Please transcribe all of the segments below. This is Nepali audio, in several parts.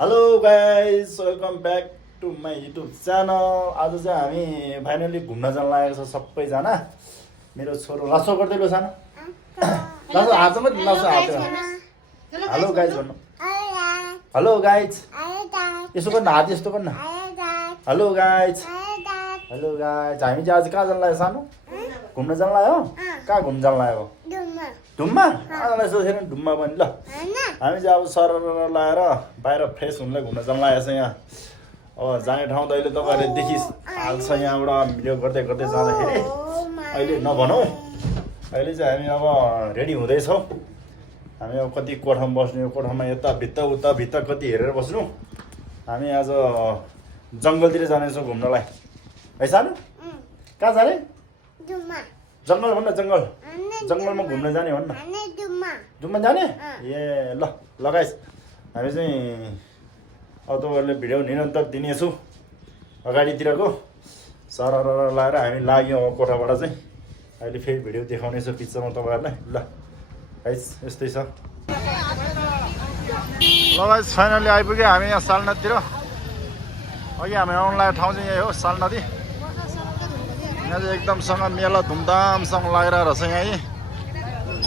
Hello guys welcome back to my YouTube channel. आज चाहिँ हामी फाइनली घुम्न जान लागेको छ सबैजना। मेरो छोरो लासो गर्दै लो सानो लासो हात मात्रै लासो हात हेलो गाइस भन्नु हेलो गाइस यसो गर्नु हात यस्तो गर्नु हेलो गाइस हेलो गाइस। हामी चाहिँ आज कहाँ जान लाग्यो सानो घुम्न जान लाग्यो कहाँ घुम्न जान लाग्यो धुम्मा आज यसो फेरि धुम्मा पनि ल हामी चाहिँ अब सर लगाएर बाहिर फ्रेस हुनलाई घुम्न जान लागेको छ यहाँ। अब जाने ठाउँ त अहिले तपाईँहरूले देखिहाल्छ यहाँबाट भिडियो गर्दै गर्दै जाँदाखेरि अहिले नभनौँ। अहिले चाहिँ हामी अब रेडी हुँदैछौँ। हामी अब कति कोठामा बस्ने कोठामा यता भित्ता कति हेरेर बस्नु। हामी आज जङ्गलतिर जानेछौँ घुम्नलाई है सानो। कहाँ जाने जङ्गल भन्न जङ्गलमा घुम्न जाने भन्न जुम्मा जाने ए ल लगाइस्। हामी चाहिँ अब तपाईँहरूले भिडियो निरन्तर दिनेछु अगाडितिरको सर लाएर हामी लाग्यौँ अब कोठाबाट चाहिँ। अहिले फेरि भिडियो देखाउनेछु पिक्चरमा तपाईँहरूलाई ल गाइस यस्तै छ। ल गाइस फाइनली आइपुग्यो हामी यहाँ साल नदीतिर। अघि हामी आउनु लागेको ठाउँ चाहिँ यही हो साल नदी। यहाँ चाहिँ एकदमसँग मेला धुमधामसँग लागेर रहेछ यहाँ।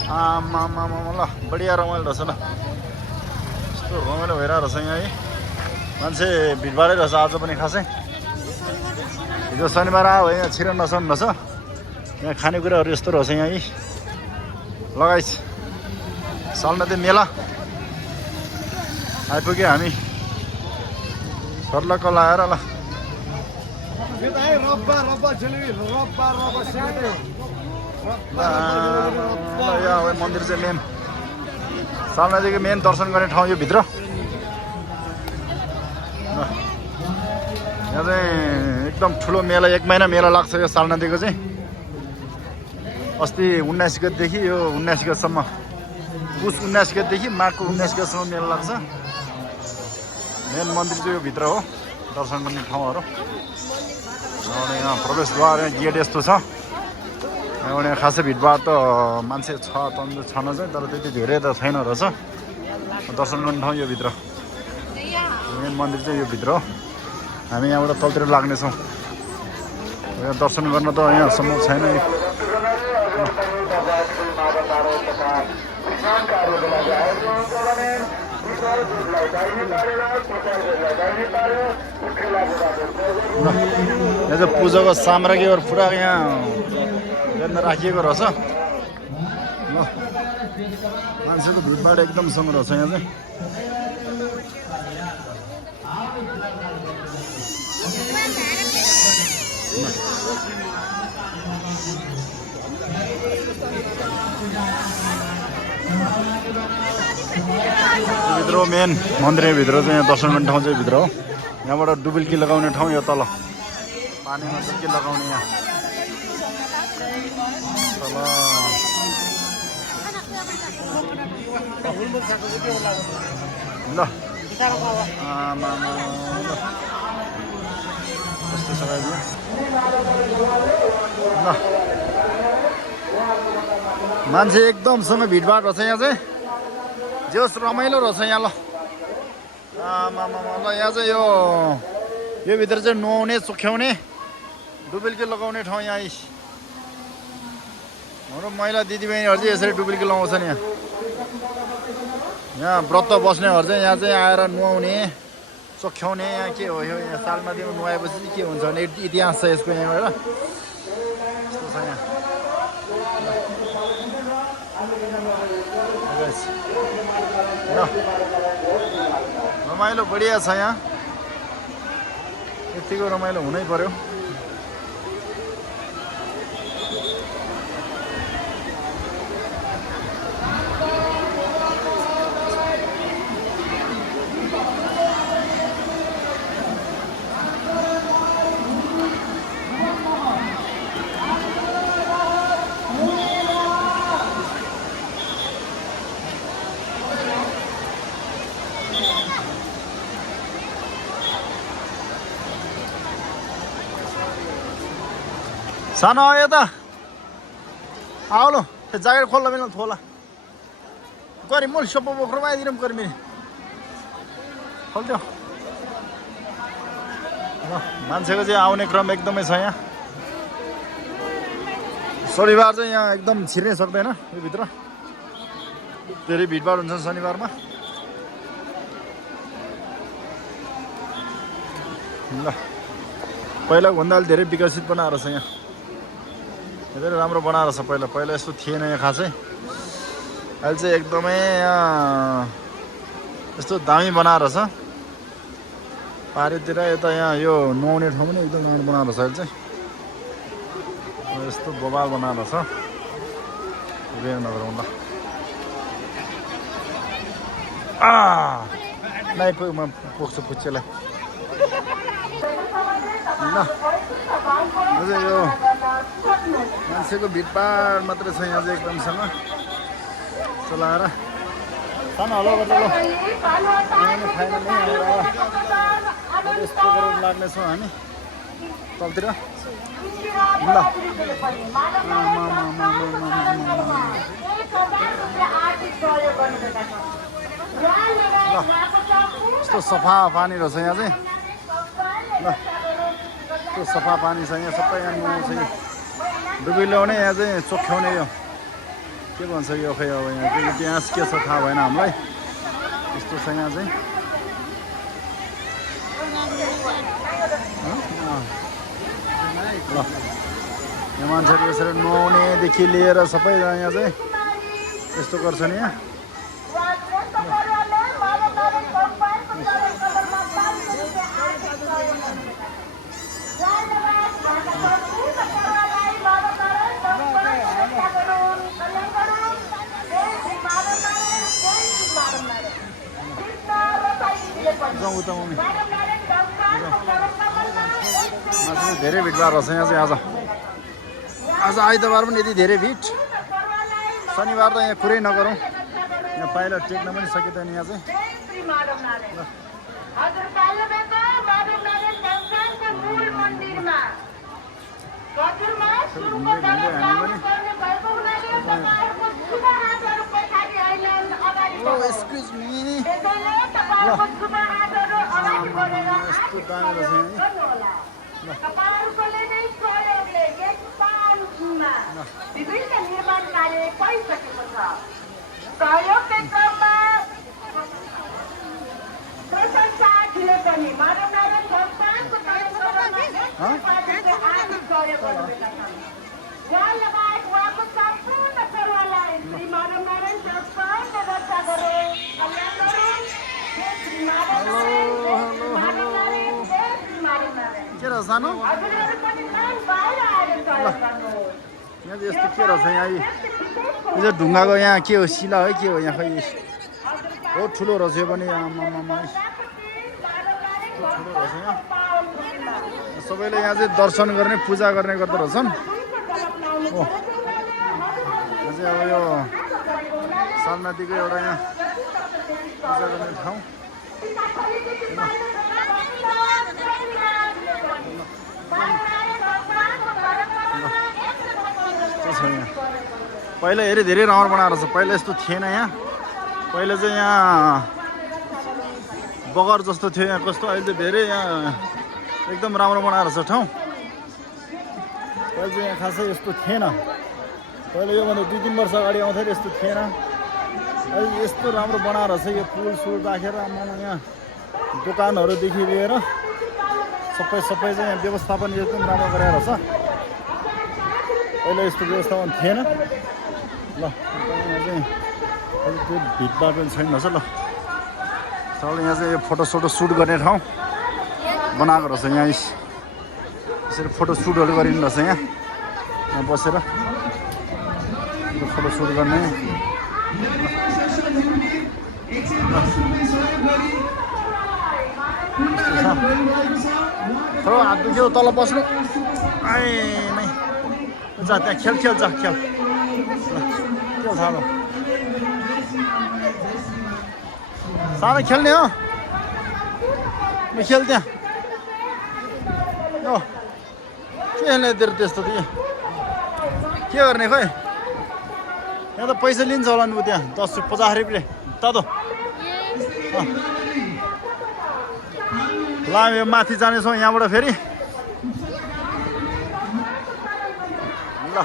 आमामा ल बढिया रमाइलो रहेछ ल। यस्तो रमाइलो भइरहेको रहेछ यहाँ। मान्छे भिडभाडै रहेछ आज पनि खासै। हिजो शनिबार आयो यहाँ छिरा नसन रहेछ। यहाँ खानेकुराहरू यस्तो रहेछ यहाँ लगाइस्। साल नदी मेला आइपुग्यो हामी सर्लक्क लगाएर ल। मन्दिर चाहिँ मेन साल नदीको मेन दर्शन गर्ने ठाउँ यो भित्र। यहाँ चाहिँ एकदम ठुलो मेला 1 महिना मेला लाग्छ यो साल नदीको चाहिँ। अस्ति 19 गतेदेखि यो 19 गतेसम्म पुस 19 गतेदेखि माघको 19 गतेसम्म मेला लाग्छ। मेन मन्दिर चाहिँ यो भित्र हो दर्शन गर्ने ठाउँहरू। यहाँ प्रवेशद्वार यहाँ गेट यस्तो छ। यहाँ खासै भिडभाड त मान्छे छ छन चाहिँ तर त्यति धेरै त छैन रहेछ। दर्शन गर्ने ठाउँ यो भित्र मेन मन्दिर चाहिँ यो भित्र हो। हामी यहाँबाट तलतिर लाग्नेछौँ। यहाँ दर्शन गर्न त यहाँ सम्भव छैन। यहाँ चाहिँ पूजाको सामग्रीहरू पुरा यहाँ राखिएको रहेछ ल। मान्छेको भिडभाड एकदमसँग रहेछ यहाँ चाहिँ। भित्र मेन मन्दिरभित्र चाहिँ यहाँ दर्शन गर्ने ठाउँ चाहिँ भित्र हो। यहाँबाट डुबुल्की लगाउने ठाउँ यो तल पानीमा डुब्की लगाउने यहाँ तल। ल कस्तो छ गाइस ल। मान्छे एकदमसँग भिडभाड रहेछ यहाँ चाहिँ। जोस् रमाइलो रहेछ यहाँ ल। आमामा ल यहाँ चाहिँ यो भित्र चाहिँ नुहाउने सुख्याउने डुबुल्की लगाउने ठाउँ यहाँ। हाम्रो महिला दिदीबहिनीहरू चाहिँ यसरी डुबुल्की लगाउँछन् यहाँ। यहाँ व्रत बस्नेहरू चाहिँ यहाँ चाहिँ आएर नुहाउने सुख्याउने यहाँ के हो यो। यहाँ साल नदीमा नुहाएपछि चाहिँ के हुन्छ भने इतिहास छ यसको यहाँ होइन। यस्तो छ यहाँ रमाइलो बढिया छ यहाँ। यतिको रमाइलो हुनै पर्यो। सानो आयो यता आओ लो जागर खोल्ला मिल्नु थोला गरी मोल सबै बोक्रो आइदिनु गरी मेरो खोल्थ्यो ल मान्छेको चाहिँ आउने क्रम एकदमै छ यहाँ शनिबार चाहिँ यहाँ एकदम छिर्नै सक्दैन यो भित्र धेरै भिडभाड हुन्छ शनिबारमा ल पहिलाको भन्दा अलि धेरै विकसित बनाएर छ यहाँ धेरै राम्रो बनाएर छ पहिला यस्तो थिएन यहाँ खासै अहिले चाहिँ एकदमै यस्तो दामी बनाएर छ पारितिर यता यहाँ यो नुहाउने ठाउँ पनि एकदम राम्रो बनाएर छ अहिले चाहिँ यस्तो बबाल बनाएर छ विवेकनगरमा नै म पोख्छु पुच्चेलाई ल अझै यो मान्छेको भिडभाड मात्रै छ यहाँ चाहिँ एकदमसँग चलाएर खाना हलो गर्दा ल फाइनली यस्तो गरेर लाग्नेछौँ हामी तलतिर ल यस्तो सफा पानी रहेछ यहाँ चाहिँ ल यस्तो सफा पानी छ यहाँ सबै यहाँ नुहाउँछ यो डुबी ल्याउने यहाँ चाहिँ चोख्याउने यो के भन्छ यो खै अब यहाँ इतिहास के छ थाहा भएन हामीलाई यस्तो छ यहाँ चाहिँ ल यहाँ मान्छेहरू यसरी नुहाउनेदेखि लिएर सबैजना यहाँ चाहिँ यस्तो गर्छ नि यहाँ धेरै भिडभाड रहेछ यहाँ चाहिँ आज आइतबार पनि यति धेरै भिड शनिबार त यहाँ कुरै नगरौँ यहाँ पाइलट टेक्न पनि सकिँदैन यहाँ चाहिँ एक्सक्युज मी यस्तो दामी रहेछ विभिन्न निर्माण कार्य भइसकेको छ सहयोगका क्रममा प्रशंसाले पनि मानवनारायण संस्थानको उहाँ लगायत उहाँको सम्पूर्ण परिवारलाई श्री मानवनारायण संस्थानले रक्षा गरोस् कल्याण गरोस् श्री मानवनारायण के रहेछ सानो हजुरहरू पनि नाम बाहिर आएर सहयोग गर्नुहोस् यहाँ चाहिँ यस्तो के रहेछ यहाँ यो चाहिँ ढुङ्गाको यहाँ के हो शिला है के हो यहाँ खै बहुत ठुलो रहेछ यो पनि आमामा ठुलो रहेछ यहाँ सबैले यहाँ चाहिँ दर्शन गर्ने पूजा गर्ने गर्दो रहेछन् हो यहाँ चाहिँ अब यो सालनाथीको एउटा यहाँ पूजा गर्ने ठाउँ पहिला हेरी धेरै राम्रो बनाएर छ पहिला यस्तो थिएन यहाँ पहिला चाहिँ यहाँ बगर जस्तो थियो यहाँ कस्तो अहिले चाहिँ धेरै यहाँ एकदम राम्रो बनाएर छ ठाउँ पहिला चाहिँ यहाँ खासै यस्तो थिएन पहिला योभन्दा 2-3 वर्ष अगाडि आउँथ्यो यस्तो थिएन अहिले यस्तो राम्रो बनाएर छ यो पुल सुल राखेर यहाँ दोकानहरूदेखि लिएर सबै चाहिँ यहाँ व्यवस्थापन एकदम राम्रो गरेर छ पहिला यस्तो व्यवस्थापन थिएन ल यहाँ चाहिँ अहिले त्यो भिडभाड पनि छैन रहेछ ल सबैले यहाँ चाहिँ यो फोटो सुट गर्ने ठाउँ बनाएको रहेछ यहाँ यसरी फोटो सुटहरू गरिनु रहेछ यहाँ बसेर फोटो सुट गर्ने थोरै हात दुख्यो तल बस्नु आए नै जा त्यहाँ खेल जा खेल सानो सानो खेल्ने हो म खेल त्यहाँ हो के खेल्ने तेरो त्यस्तो त के गर्ने खोइ यहाँ त पैसा लिन्छ होला नि ऊ त्यहाँ 50 रुपियाँ तातो ल हामी यो माथि जानेछौँ यहाँबाट फेरि ल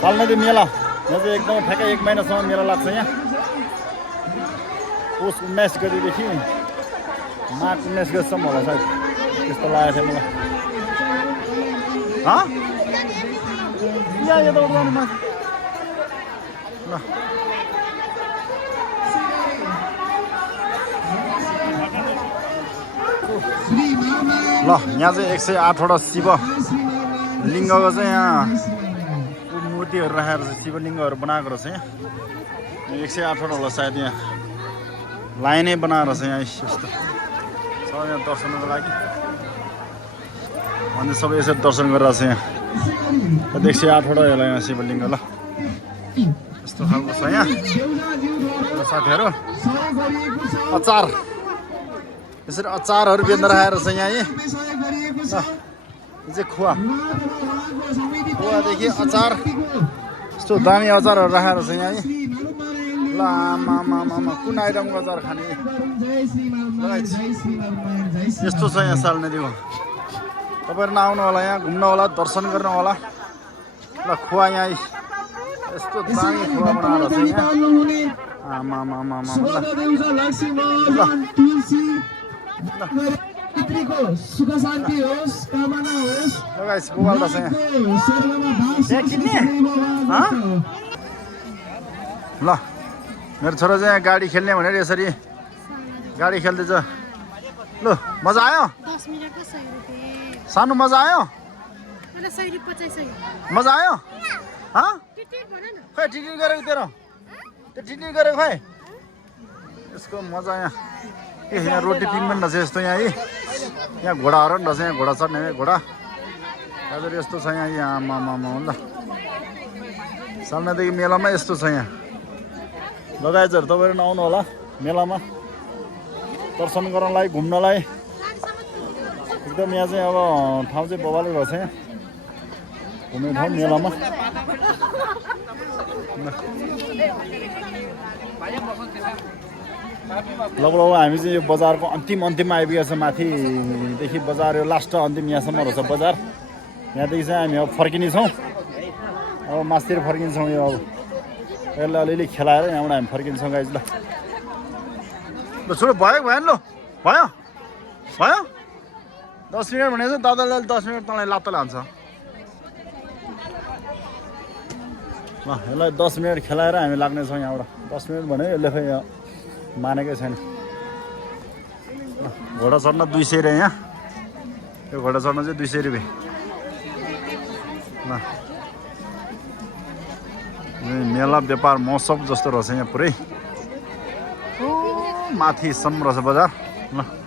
सालनदी मेला यहाँ चाहिँ एकदमै ठ्याक्कै 1 महिनासम्म मेला लाग्छ यहाँ पुस 19 गतिदेखि माघ 19 गतिसम्म होला सायद त्यस्तो लागेको थियो मलाई यहाँ यता जानु माथि ल ल यहाँ चाहिँ 108 वटा शिव लिङ्गको चाहिँ यहाँ मूर्तिहरू राखेर चाहिँ शिवलिङ्गहरू बनाएको रहेछ यहाँ 108 वटा होला सायद यहाँ लाइनै बनाएर चाहिँ यहाँ यस्तो सबै यहाँ दर्शनको लागि अनि सबै यसरी दर्शन गरेर चाहिँ यहाँ 108 वटा होला यहाँ शिवलिङ्ग ल यस्तो खालको छ यहाँ साथीहरू अचार यसरी अचारहरू बेच्न राखेर छ यहाँ यो चाहिँ खुवादेखि अचार यस्तो दामी अचारहरू राखेर छ यहाँ ल आमा कुन आइटमको अचार खाने यस्तो छ यहाँ सालनदीको तपाईँहरू नआउनु होला यहाँ घुम्नु होला दर्शन गर्नु होला ल खुवा यहाँ यस्तो दामी खुवा बनाएर छ यहाँ आमा सुख शान्ति होस् कामना होस् ल मेरो छोरा चाहिँ यहाँ गाडी खेल्ने भनेर यसरी गाडी खेल्दैछ ल मजा आयो 10 मिनेटको 100 रुपैयाँ सानो मजा आयो मलाई 100 रुपैयाँ 50 मजा आयो टिकट भन न खै टिकट गरेको तेरो त्यो टिकट गरेको खै यसको मजा यहाँ यहाँ रोटी पिङ पनि रहेछ यस्तो यहाँ घोडाहरू पनि रहेछ यहाँ घोडा चढ्ने घोडा हजुर यस्तो छ यहाँ आमामा ल सालनादेखि मेलामा यस्तो छ यहाँ लगायतहरू तपाईँहरू नआउनु होला मेलामा दर्शन गर्नलाई घुम्नलाई एकदम यहाँ चाहिँ अब ठाउँ चाहिँ बबालै रहेछ यहाँ घुम्ने ठाउँ मेलामा लगभग हामी चाहिँ यो बजारको अन्तिममा आइपुगेको छ माथिदेखि बजार यो लास्ट अन्तिम यहाँसम्म रहेछ बजार यहाँदेखि चाहिँ हामी अब फर्किनेछौँ अब मासतिर फर्किन्छौँ यो अब यसलाई अलिअलि खेलाएर यहाँबाट हामी फर्किन्छौँ गाइज ल छोडो भयो भएन ल भयो 10 मिनट भनेको छ दादाले 10 मिनट तँलाई लात्तले हान्छ ल यसलाई 10 मिनट खेलाएर हामी लाग्नेछौँ यहाँबाट 10 मिनट भने यसले खै यहाँ मानेकै छैन घोडा चढ्न 200 रे यहाँ यो घोडा चढ्न चाहिँ 200 रुपियाँ ल मेला व्यापार महोत्सव जस्तो रहेछ यहाँ पुरै माथिसम्म रहेछ बजार ल